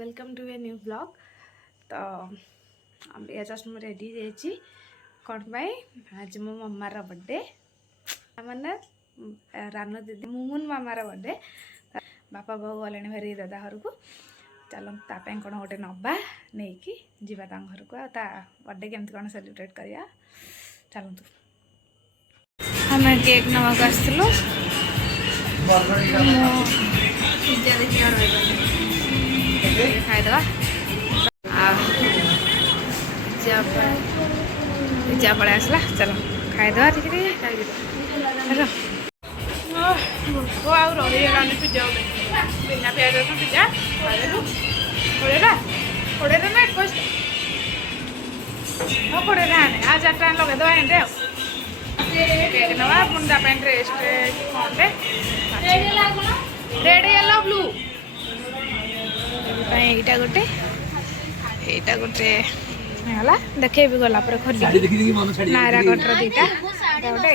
Welcome to a new blog. तो ये just मैं रेडी जाइए कौन पाई आज मो मम्मार बर्थडे मैंने रानू दीदी मुमुन मामार बर्थडे बापा बहु गले भारी दादा घर को चलो तापाई कौन गोटे नवा नहीं कि जीवा घर को बर्थडे केमती कौन सेलिब्रेट करिया चलतु आम केक नवाक आसलु खाईदे पिज्जा पड़े आसला चलो खाईदे चलो भोक आउ रहीगलानी पिज्जा बिना प्याज रसुण पिज्जा खाइदेलु कोड़े ना 21 कोड़े आने आ 4 टाइम लगेदे हेंदे केक नवा पुणी ड्रेस कौन रेड येलो ब्लू यहाँ गोटे यहाँ गोटे है देखे भी गला खोली नायरा कटर दीटा गोटे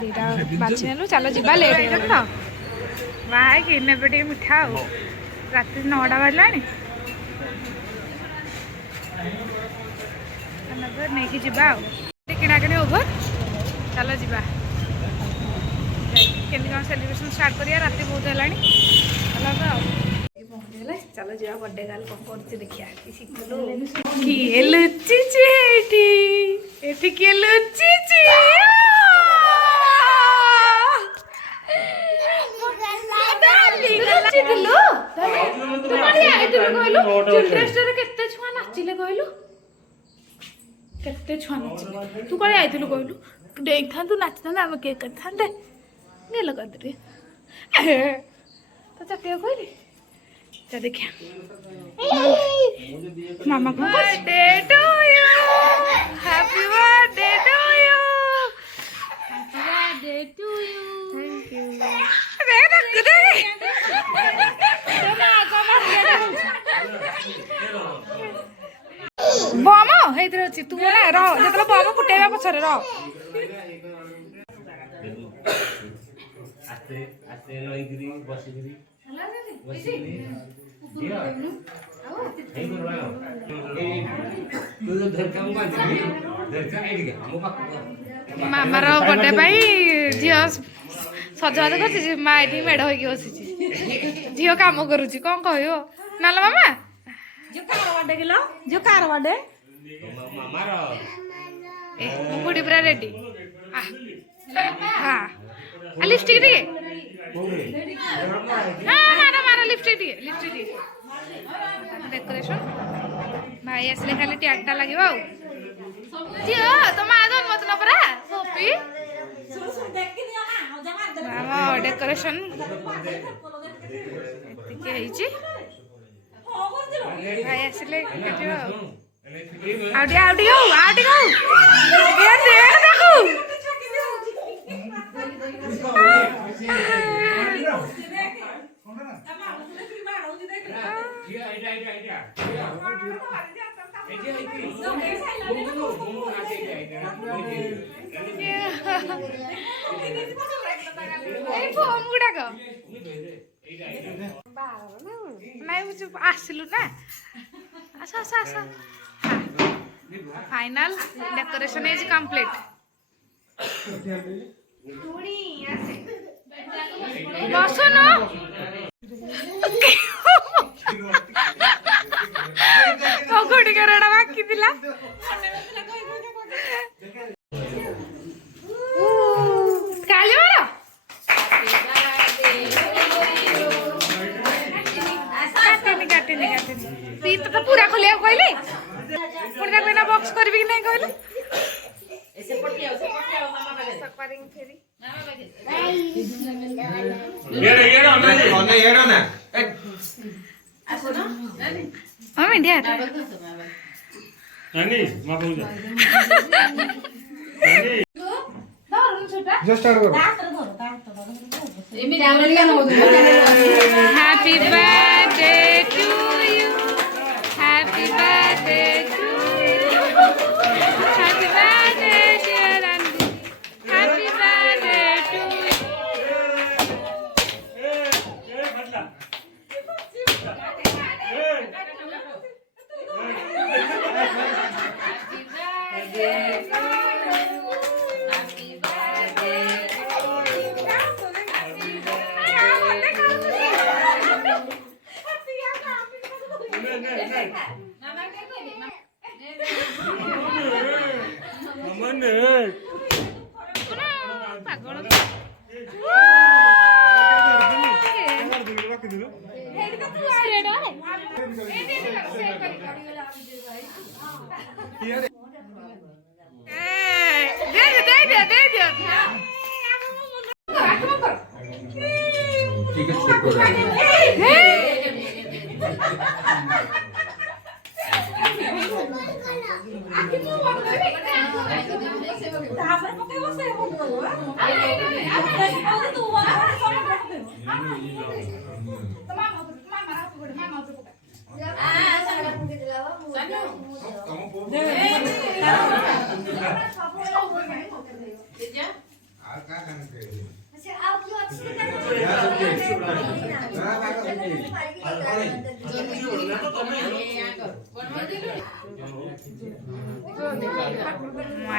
दीटा बाछी नेलु चलो जी लेट हो तो बाई कि ने मिठा रात 9टा बाजला नहीं कि किणाकिणी ओभर चलो जीवा केमती कौन सेलिब्रेशन स्टार्ट करिया रात बहुत है चलो पहुँचेगा चलो जा बर्थडे गर्ल कौन कर देखिया किए लुचिची एठी किए लुचिची तू कड़े आई कहलु तू डेक था नाची था आम केक कट था गेल कर तो चटिया कहली तो देखिए मामा को birthday to you happy birthday to you happy birthday to you thank you रे रख दे बम हेतिर अछि तू ना रह जेतला बम फुटेबा पछरे रह आस्ते आस्ते लईगिरी बसिगिरी मामार बर्थडे झी सजबाज कर माँ ये मेढ़ हो झील कम करुच्ची कौन कह ना मामा जो कार बर्थडे बुढ़ी पूरा रेडी हाँ लिपस्टिक टे मारा मारा लिपस्टिक टे डेकोरेशन भाई आसले खाली टैगटा लगे झील तो माँ जन्मदिन परा सोपी डेकोरेशन भाई आसले आसलु ना आस आस आस फाइनल डेकोरेशन इज कंप्लीट बसुन गुड़ी करड़ा बाकी दिला काली मारो काटेनी पीत तो पूरा खोलिया कहली पुणी बिना बॉक्स करी कि नहीं कहलु happy birthday to you happy birthday to you happy birthday dear aunty happy birthday to you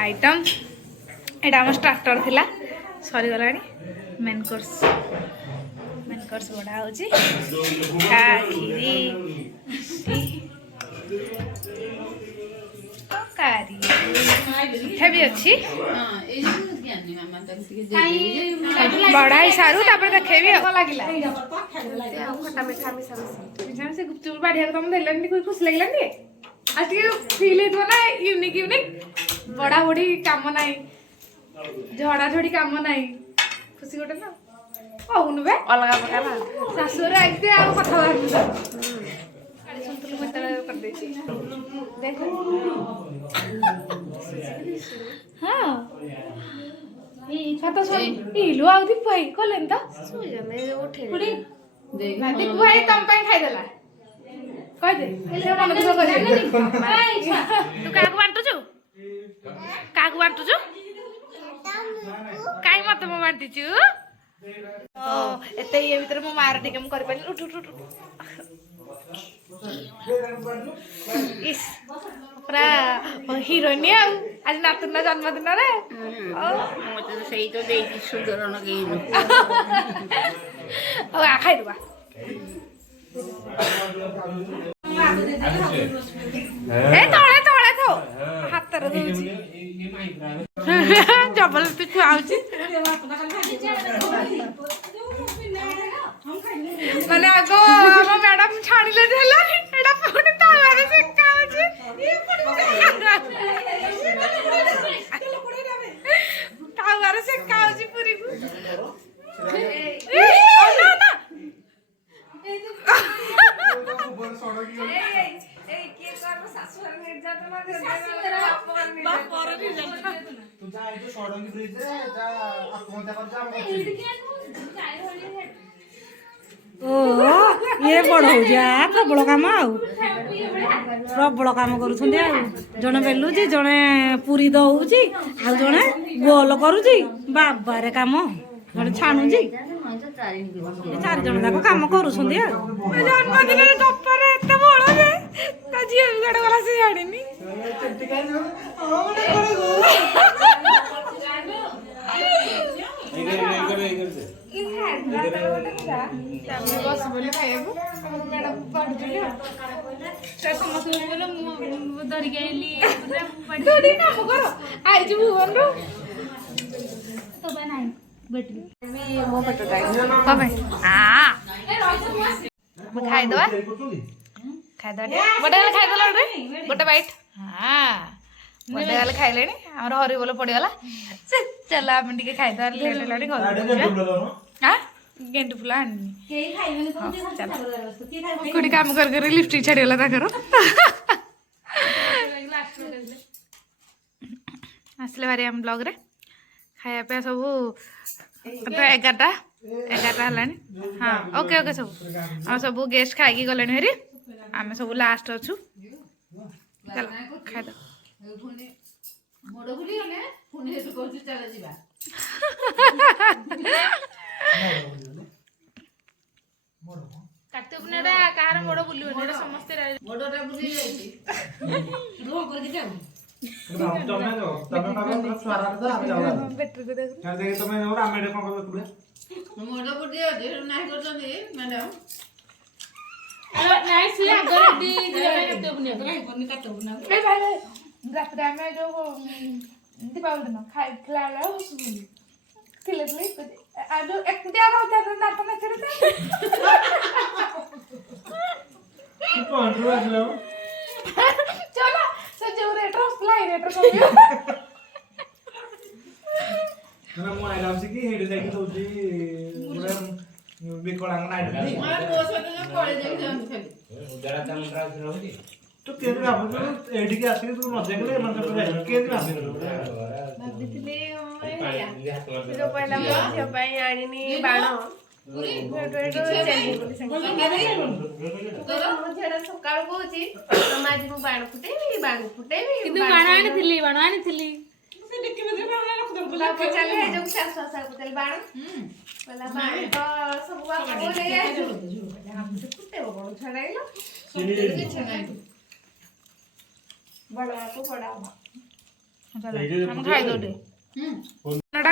item एटा हम स्टार्टर थिला सरी गलानी मेन कोर्स बढ़ा होची खीरी तकारी हेवी अच्छी बढ़ाई सारू तापर देखेबी लागिला खट्टा मीठा मिसा मिसा से गुपचुप बढ़िया तुम देलनी कोई खुश लागलानी आज के फील हेतो ना यूनिक बड़ा बड़ी काम नाई झड़ा झड़ी काम नाई खुशी गोटे ना कहून बे अलग प्रकार शाशुर आइते आ कथा बाहर सुनतलु मत कर देछि देखो हां ई छाता सुन इलो आउ दी पई कोलेन त सुजा में उठे पुडी देख ना दी पई तम पई खाइ देला कह दे से मन दुख कर तू काक बांटू छु काई मत म बांटी छु ओ एते ये भीतर म मार टिके म कर पानी उठ इस पूरा हीरोइन आज नातुन जन्मदिन रे मते सही तो देई सुंदरन गेइनु ओ आ खाइ दुबा ए तळे थो हात रे दोची जबरदस्ती खुआउची माने आगो हम मैडम छाणीले देला एडा पुणी तावारे से काउची ये पुणी तावारे से काउची पूरी को ना ये बड़ हो जा प्रबल काम प्रबल काम करुछन जड़े बेलुची जड़े पूरी दौची आ जड़े गोल करुची बाबारे काम जड़े छाणुची चार जन जाक काम करुछन जन्मदिन गपर एत बड़ जे ता झियो गड़ गला से जानिनी बस बोले खाइबू मैडम पढ़ुली समस्त बोले धरिक आइली तोड़ी काम कर आइज भुवन रो तो बनाई बेटी मो पेट टाइम कबे आ खाइ दवा बड़े खाइ दला रे गोटे बाइट हां बड़े वाले खाइ लेनी हमर हरि बोले पड़ी गला चला हम टिके खाइ दवा लेट लाडी घर हां गेंडू फुला कोडी काम कर लिपस्टिक छाड़ी गला ताकर आसले बारी हम ब्लॉग रे खाया पे सब 11टा हलानी हाँ ओके ओके सब हम सब गेस्ट खाई गले हेरी आम सब लास्ट अच्छु चल खाई दो काटे बुनेटा कार मोड़ बुलियो नेटा समस्त मोड़टा बुली जाई रो कर के जाऊ तमे जो तमे ना स्वारा तो हम जाऊ बेटर को देख चल देख तमे और आमेडे कोन कर तुले मोड़ बुडी दे नाही करछन मैडम नाही से अगर दी काटे बुने तो नाही कोनी काटे बुना ए भाई रात्रि में जो दीपावली दिन खाई खिलाला उसुली खिलेले आ जो एकटिया रहता ना तो ना चलते कौन रो चलो से जो रेटर लाई रेटर को ମାନେ ମୁଁ ଆଇଲା ଅଛି କି ହେଇଠି ଯାଇକି ଦଉଛି ଗୋଟେ ବିକଳାଙ୍ଗ ନାଇଟ୍ ତୁ କେମିତି ଭାବୁଛୁ ଏଇଠିକି ଆସିକି ତୁ ନ ଦେଖିଲେ ଏମାନେ ସବୁ ଯାଇଥିଲୁ କେମିତି ଭାବିଥିଲି ଝିଅ ପାଇଁ ଆଣିନି ବାଣ ସକାଳୁ କହୁଛି ଆଜି ମୁଁ ବାଣ ଫୁଟେଇବି କିନ୍ତୁ ବାଣ ଆଣିଥିଲି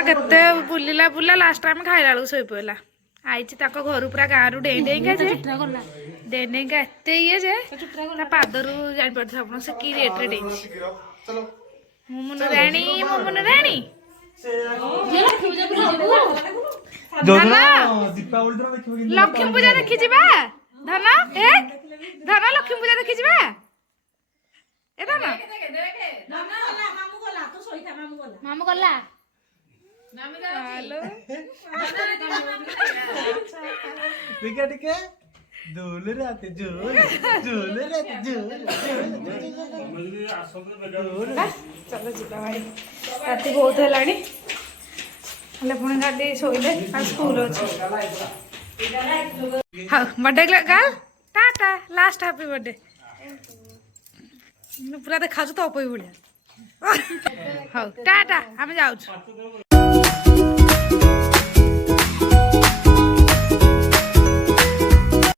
କେତେ ବୁଲିଲା ଲାଷ୍ଟ ଟାଇମ ଖାଇଲା ବେଳକୁ ଶୋଇ ପଇଲା ଆଇଛି ତାଙ୍କ ଘରୁ ପୁରା ଗାଁରୁ ଡେଇଁକା ଏତେ ଇଏ ଯେ ତା ପାଦରୁ ଜାଣିପାରୁଥିବ ଆପଣ ସେ କି ରେଟ୍ରେ ଡେଇଁଛି ମୁମୁନ ରାଣୀ ଲକ୍ଷ୍ମୀ ପୂଜା ଦେଖି ଯିବା ଧନ ଲକ୍ଷ୍ମୀ ପୂଜା ଦେଖି ଯିବା ଏ ଧନ ମାମୁ ଗଲା ଟିକେ झोले रहते झोले झोले रहते झोले चलो ଯିବା ଭାଇ ରାତି ବହୁତ ହେଲାଣି ହେଲେ ପୁଣି କାଲି ଶୋଇଲେ ଆଉ ସ୍କୁଲ ଅଛି ହଉ ବर्थडे ଗାର୍ଲ ଟାଟା ଲାଷ୍ଟ ହାପି ବर्थडे ପୁରା ଦେଖାଯାଉଛି ତ ଅପଇ ଭଳିଆ ହଉ ଟାଟା ଆମେ ଯାଉଛୁ